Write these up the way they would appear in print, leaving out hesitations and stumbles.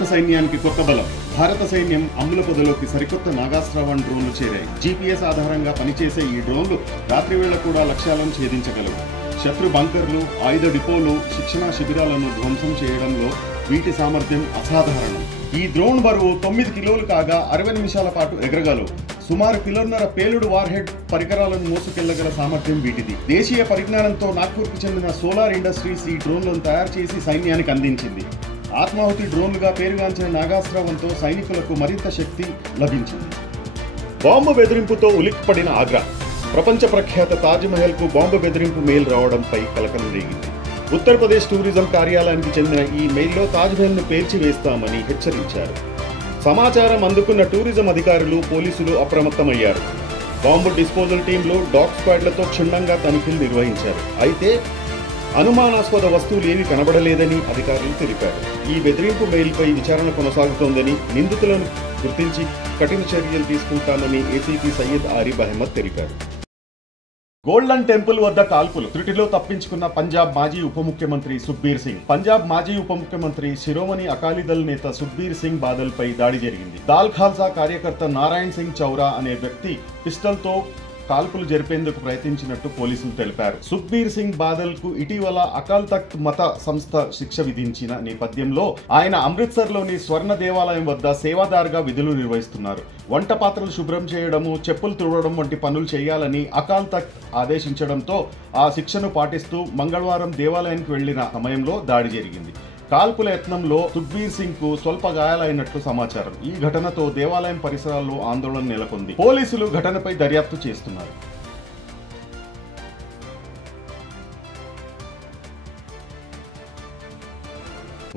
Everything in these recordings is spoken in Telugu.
భారత సైన్యానికి కొత్త బలం. భారత సైన్యం అమ్ముల పొదలోకి సరికొత్త నాగాస్త్ర-1 డ్రోన్లు చేరాయి. జీపీఎస్ ఆధారంగా పనిచేసే ఈ డ్రోన్లు రాత్రి వేళ కూడా లక్ష్యాలను ఛేదించగలవు. శత్రు బంకర్లు, ఆయుధ డిపోలు, శిక్షణా శిబిరాలను ధ్వంసం చేయడంలో వీటి సామర్థ్యం అసాధారణం. ఈ డ్రోన్ బరువు 9 కిలోలు కాగా 60 నిమిషాల పాటు ఎగరగలవు. సుమారు 1.5 కిలోల పేలుడు వార్హెడ్ పరికరాలను మోసుకెళ్లగల సామర్థ్యం వీటిది. దేశీయ పరిజ్ఞానంతో నాగ్పూర్కు చెందిన సోలార్ ఇండస్ట్రీస్ ఈ డ్రోన్లను తయారు చేసి సైన్యానికి అందించింది. ఆత్మాహుతి డ్రోన్లుగా పేరుగాంచిన నాగాస్త్ర-1తో సైనికులకు మరింత శక్తి లభించింది. బాంబు బెదిరింపుతో ఉలిక్కిపడిన ఆగ్రా. ప్రపంచ ప్రఖ్యాత తాజ్మహల్ కు బాంబు బెదిరింపు మెయిల్ రావడంపై కలకలం రేగింది. ఉత్తరప్రదేశ్ టూరిజం కార్యాలయానికి చెందిన ఈ మెయిల్లో తాజ్మహల్ ను పేల్చివేస్తామని హెచ్చరించారు. సమాచారం అందుకున్న టూరిజం అధికారులు, పోలీసులు అప్రమత్తమయ్యారు. బాంబు డిస్పోజల్ టీంలు డాగ్ స్క్వాడ్లతో క్షుణ్ణంగా తనిఖీలు నిర్వహించారు. అయితే అనుమానాస్పద వస్తువులు ఏమీ కనబడలేదని అధికారులు తెలిపారు. ఈ బెదిరింపు మెయిల్పై విచారణ కొనసాగుతోందని, నిందితులను గుర్తించి కఠిన చర్యలు తీసుకుంటామని ఏసీపీ సయ్యద్ ఆరిఫ్ అహ్మద్ తెలిపారు. గోల్డెన్ టెంపుల్ వద్ద కాల్పులు. త్రుటిలో తప్పించుకున్న పంజాబ్ మాజీ ఉప ముఖ్యమంత్రి సుఖ్బీర్ సింగ్. పంజాబ్ మాజీ ఉప ముఖ్యమంత్రి శిరోమణి అకాలీదళ్ నేత సుఖ్బీర్ సింగ్ బాదల్ పై దాడి జరిగింది. దాల్ ఖాల్సా కార్యకర్త నారాయణ్ సింగ్ చౌరా అనే వ్యక్తి పిస్టల్తో కాల్పులు జరిపేందుకు ప్రయత్నించినట్టు పోలీసులు తెలిపారు. సుఖ్బీర్ సింగ్ బాదల్ కు ఇటీవల అకాల్ తఖ్త్ మత సంస్థ శిక్ష విధించిన నేపథ్యంలో ఆయన అమృత్సర్లోని స్వర్ణ దేవాలయం వద్ద సేవాదారుగా విధులు నిర్వహిస్తున్నారు. వంట పాత్రలు శుభ్రం చేయడము, చెప్పులు తుడవడం వంటి పనులు చేయాలని అకాల్ తఖ్త్ ఆదేశించడంతో ఆ శిక్షను పాటిస్తూ మంగళవారం దేవాలయానికి వెళ్లిన సమయంలో దాడి జరిగింది. కాల్పుల యత్నంలో సుఖ్బీర్ సింగ్ కు స్వల్ప గాయాలైనట్లు సమాచారం. ఈ ఘటనతో దేవాలయం పరిసరాల్లో ఆందోళన నెలకొంది. పోలీసులు ఘటనపై దర్యాప్తు చేస్తున్నారు.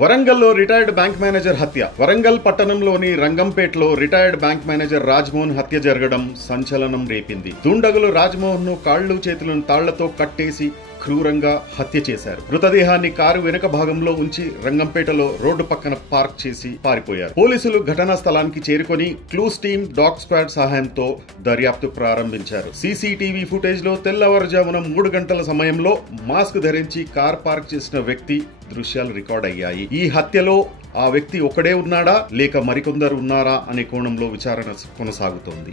వరంగల్లో రిటైర్డ్ బ్యాంక్ మేనేజర్ హత్య. వరంగల్ పట్టణంలోని రంగంపేటలో రిటైర్డ్ బ్యాంక్ మేనేజర్ రాజ్మోహన్ హత్య జరగడం సంచలనం రేపింది. దుండగులు రాజ్మోహన్ ను కాళ్లు చేతులను తాళ్లతో కట్టేసి క్రూరంగా హత్య చేశారు. మృతదేహాన్ని కారు వెనుక భాగంలో ఉంచి రంగంపేటలో రోడ్డు పక్కన పార్క్ చేసి పారిపోయారు. పోలీసులు ఘటనా స్థలానికి చేరుకొని క్లూస్ టీమ్, డాగ్ స్క్వాడ్ సహాయంతో దర్యాప్తు ప్రారంభించారు. సీసీటీవీ ఫుటేజ్ లో తెల్లవారుజామున 3 గంటల సమయంలో మాస్క్ ధరించి కార్ పార్క్ చేసిన వ్యక్తి దృశ్యాలు రికార్డ్ అయ్యాయి. ఈ హత్యలో ఆ వ్యక్తి ఒక్కడే ఉన్నాడా లేక మరికొందరు ఉన్నారా అనే కోణంలో విచారణ కొనసాగుతోంది.